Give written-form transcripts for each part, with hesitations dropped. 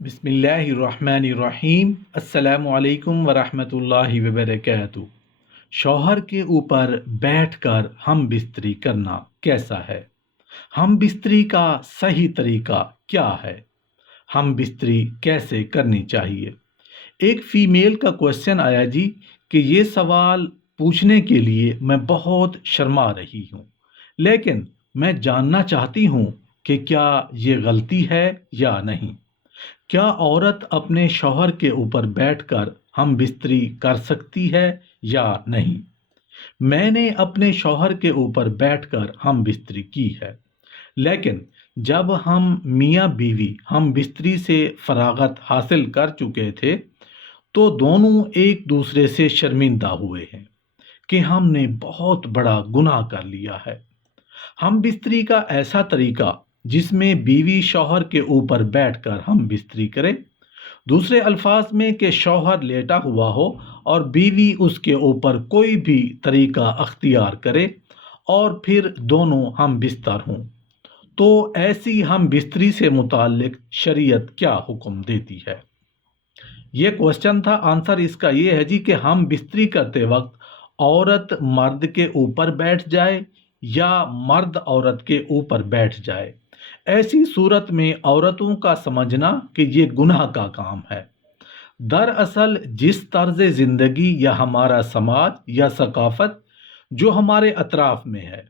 बिस्मिल्लाहिर्रहमानिर्रहीम। अस्सलामु अलैकुम वरहमतुल्लाहि वबरकातुहू। शौहर के ऊपर बैठकर हम बिस्तरी करना कैसा है? हम बिस्तरी का सही तरीका क्या है? हम बिस्तरी कैसे करनी चाहिए? एक फीमेल का क्वेश्चन आया जी कि ये सवाल पूछने के लिए मैं बहुत शर्मा रही हूँ, लेकिन मैं जानना चाहती हूँ कि क्या ये गलती है या नहीं। क्या औरत अपने शौहर के ऊपर बैठकर हम बिस्तरी कर सकती है या नहीं? मैंने अपने शौहर के ऊपर बैठकर हम बिस्तरी की है, लेकिन जब हम मियाँ बीवी हम बिस्तरी से फरागत हासिल कर चुके थे, तो दोनों एक दूसरे से शर्मिंदा हुए हैं कि हमने बहुत बड़ा गुनाह कर लिया है। हम बिस्तरी का ऐसा तरीका जिसमें बीवी शौहर के ऊपर बैठकर हम बिस्तरी करे, दूसरे अल्फाज में कि शौहर लेटा हुआ हो और बीवी उसके ऊपर कोई भी तरीका अख्तियार करे और फिर दोनों हम बिस्तर हों, तो ऐसी हम बिस्तरी से मुताल्लिक शरीयत क्या हुक्म देती है? ये क्वेश्चन था। आंसर इसका ये है जी कि हम बिस्तरी करते वक्त औरत मर्द के ऊपर बैठ जाए या मर्द औरत के ऊपर बैठ जाए, ऐसी सूरत में औरतों का समझना कि ये गुनाह का काम है। दरअसल जिस तर्ज ज़िंदगी या हमारा समाज या सकाफत जो हमारे अतराफ में है,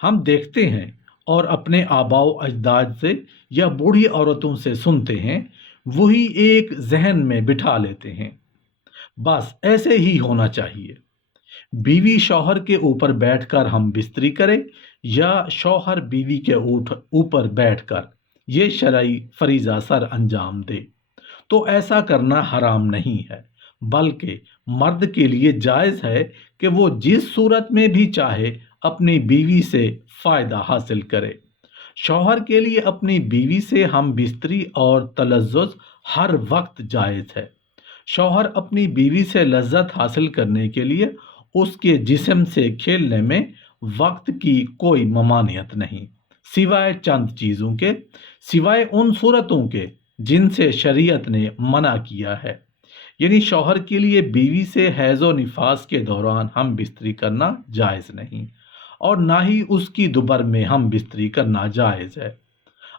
हम देखते हैं और अपने आबाओ अजदाद से या बूढ़ी औरतों से सुनते हैं, वही एक जहन में बिठा लेते हैं। बस ऐसे ही होना चाहिए। बीवी शौहर के ऊपर बैठकर हम बिस्तरी करें या शौहर बीवी के ऊपर बैठकर ये शरई फरीज़ा सर अंजाम दे, तो ऐसा करना हराम नहीं है, बल्कि मर्द के लिए जायज़ है कि वो जिस सूरत में भी चाहे अपनी बीवी से फ़ायदा हासिल करे। शौहर के लिए अपनी बीवी से हम बिस्तरी और तलज़्ज़ुज़ हर वक्त जायज़ है। शौहर अपनी बीवी से लज्जत हासिल करने के लिए उसके जिस्म से खेलने में वक्त की कोई ममानियत नहीं, सिवाय चंद चीज़ों के, सिवाय उन सूरतों के जिनसे शरीयत ने मना किया है। यानी शौहर के लिए बीवी से हैज़ व निफास के दौरान हम बिस्तरी करना जायज़ नहीं, और ना ही उसकी दुबर में हम बिस्तरी करना जायज़ है।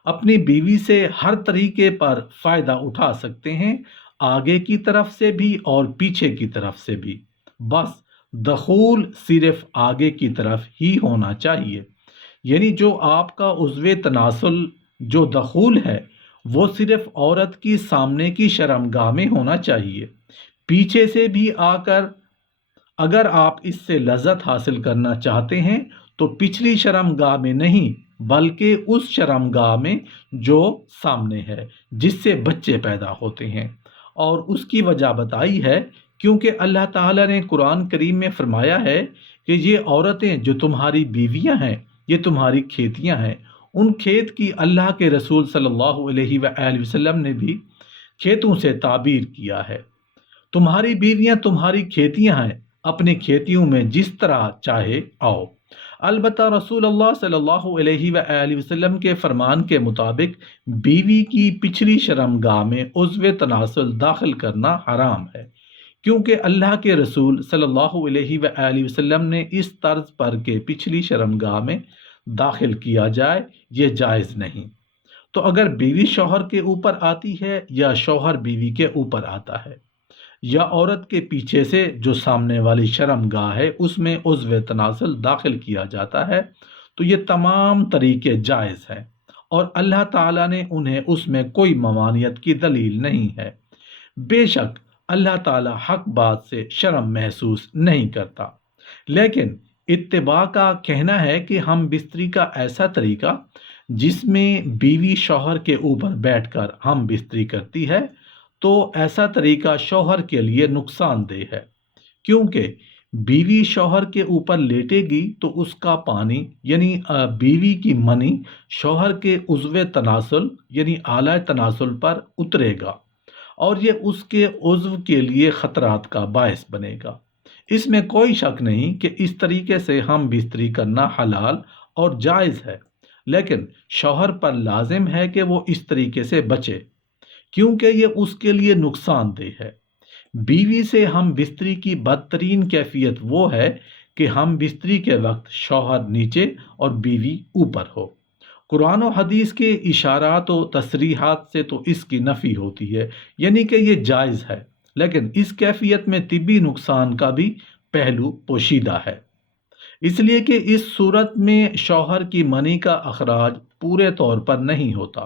अपनी बीवी से हर तरीके पर फ़ायदा उठा सकते हैं, आगे की तरफ से भी और पीछे की तरफ से भी। बस दखूल सिर्फ आगे की तरफ ही होना चाहिए। यानी जो आपका उज़्वे तनासुल जो दखूल है, वो सिर्फ औरत की सामने की शर्मगाह में होना चाहिए। पीछे से भी आकर अगर आप इससे लज्जत हासिल करना चाहते हैं, तो पिछली शर्मगाह में नहीं, बल्कि उस शर्मगाह में जो सामने है, जिससे बच्चे पैदा होते हैं। और उसकी वजह बताई है, क्योंकि अल्लाह ताला ने कुरान करीम में फरमाया है कि ये औरतें जो तुम्हारी बीवियां हैं, ये तुम्हारी खेतियां हैं। उन खेत की अल्लाह के रसूल सल्लल्लाहु अलैहि वसल्लम ने भी खेतों से ताबीर किया है। तुम्हारी बीवियां तुम्हारी खेतियां हैं, अपनी खेतियों में जिस तरह चाहे आओ। अलबत्ता रसूलुल्लाह सल्लल्लाहु अलैहि वसल्लम के फरमान के मुताबिक बीवी की पिछली शर्मगाह में उज़्वे तनासुल दाखिल करना हराम है, क्योंकि अल्लाह के रसूल सल्लल्लाहु अलैहि वसल्लम ने इस तर्ज पर के पिछली शर्मगाह में दाखिल किया जाए, ये जायज़ नहीं। तो अगर बीवी शौहर के ऊपर आती है या शौहर बीवी के ऊपर आता है, या औरत के पीछे से जो सामने वाली शर्मगाह है उसमें उज़्व तनासुल दाखिल किया जाता है, तो ये तमाम तरीके जायज़ हैं और अल्लाह ताला ने उन्हें उसमें कोई ममानियत की दलील नहीं है। बेशक अल्लाह ताला हक बात से शर्म महसूस नहीं करता, लेकिन इत्तिबा का कहना है कि हम बिस्तरी का ऐसा तरीका जिसमें बीवी शौहर के ऊपर बैठकर हम बिस्तरी करती है, तो ऐसा तरीका शौहर के लिए नुकसानदेह है, क्योंकि बीवी शौहर के ऊपर लेटेगी तो उसका पानी यानी बीवी की मनी शौहर के उज़्वे तनासुल यानी आला तनासुल पर उतरेगा और ये उसके उज़्व के लिए ख़तरात का बायस बनेगा। इसमें कोई शक नहीं कि इस तरीके से हम बिस्तरी करना हलाल और जायज़ है, लेकिन शौहर पर लाजिम है कि वो इस तरीके से बचे। کیونکہ یہ اس کے لیے نقصان دہ ہے۔ بیوی سے ہم بستری کی بدترین کیفیت وہ ہے کہ ہم بستری کے وقت شوہر نیچے اور بیوی اوپر ہو۔ قرآن و حدیث کے اشارات و تصریحات سے تو اس کی نفی ہوتی ہے، یعنی کہ یہ جائز ہے، لیکن اس کیفیت میں طبی نقصان کا بھی پہلو پوشیدہ ہے، اس لیے کہ اس صورت میں شوہر کی منی کا اخراج پورے طور پر نہیں ہوتا،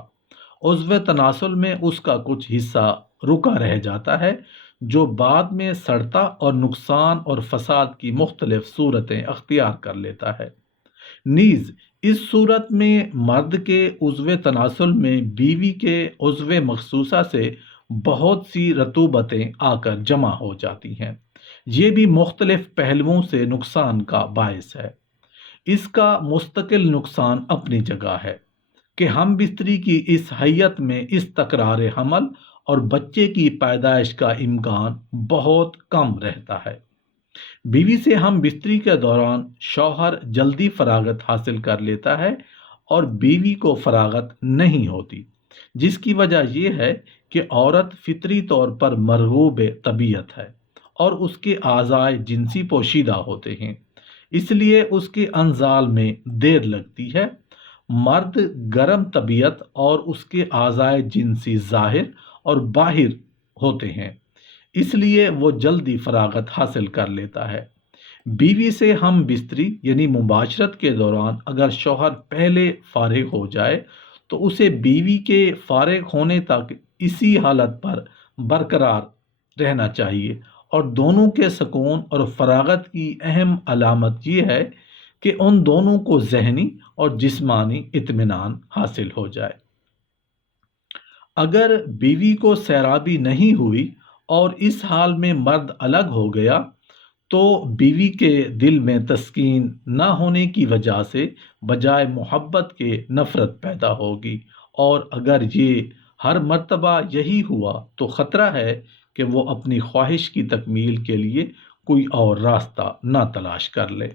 عضو تناسل میں اس کا کچھ حصہ رکا رہ جاتا ہے جو بعد میں سڑتا اور نقصان اور فساد کی مختلف صورتیں اختیار کر لیتا ہے۔ نیز اس صورت میں مرد کے عضو تناسل میں بیوی کے عضو مخصوصہ سے بہت سی رطوبتیں آ کر جمع ہو جاتی ہیں، یہ بھی مختلف پہلوؤں سے نقصان کا باعث ہے۔ اس کا مستقل نقصان اپنی جگہ ہے کہ ہم بستری کی اس حیت میں اس تکرار حمل اور بچے کی پیدائش کا امکان بہت کم رہتا ہے۔ بیوی سے ہم بستری کے دوران شوہر جلدی فراغت حاصل کر لیتا ہے اور بیوی کو فراغت نہیں ہوتی، جس کی وجہ یہ ہے کہ عورت فطری طور پر مرغوب طبیعت ہے اور اس کے اعضائے جنسی پوشیدہ ہوتے ہیں، اس لیے اس کے انزال میں دیر لگتی ہے۔ مرد گرم طبیعت اور اس کے اعضائے جنسی ظاہر اور باہر ہوتے ہیں، اس لیے وہ جلدی فراغت حاصل کر لیتا ہے۔ بیوی سے ہم بستری یعنی مباشرت کے دوران اگر شوہر پہلے فارغ ہو جائے تو اسے بیوی کے فارغ ہونے تک اسی حالت پر برقرار رہنا چاہیے، اور دونوں کے سکون اور فراغت کی اہم علامت یہ ہے کہ ان دونوں کو ذہنی اور جسمانی اطمینان حاصل ہو جائے۔ اگر بیوی کو سیرابی نہیں ہوئی اور اس حال میں مرد الگ ہو گیا تو بیوی کے دل میں تسکین نہ ہونے کی وجہ سے بجائے محبت کے نفرت پیدا ہوگی، اور اگر یہ ہر مرتبہ یہی ہوا تو خطرہ ہے کہ وہ اپنی خواہش کی تکمیل کے لیے کوئی اور راستہ نہ تلاش کر لے۔